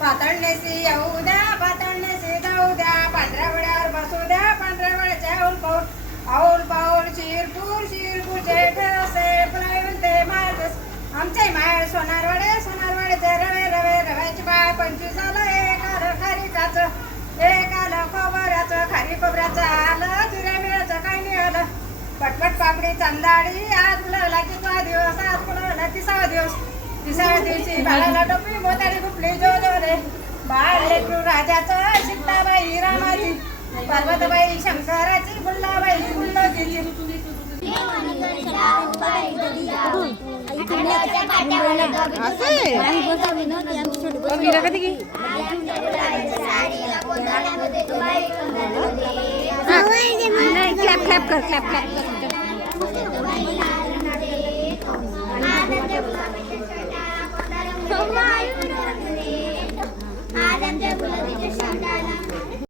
पातळनेसी येऊ द्या पातळनेसी जाऊ द्या पांढऱ्या वड्यावर बसू द्या पांढऱ्या वड्याच्या औल पाऊल शिरपूरचे ठसे फुलावते माळस आमचे माळ सोनारवाड्याचे रवे रव्याची बाय 25 आलं एक आलं खोबऱ्याचं खारी खोबऱ्याचं आलं जिऱ्या मिऱ्याचं काही नाही आलं पटपट पापडी चंदाडी आज फुलवला कितवा दिवस आज फुलवला 30वा दिवस 30व्या दिवशी बाळाला टोपी मोतारी गुपली जो रे बाळ लेकरू राजाचं सीताबाई रामाची पार्वतीबाई शंकराची गुल्लाबाई गुल्लोजीची क्लॅप कर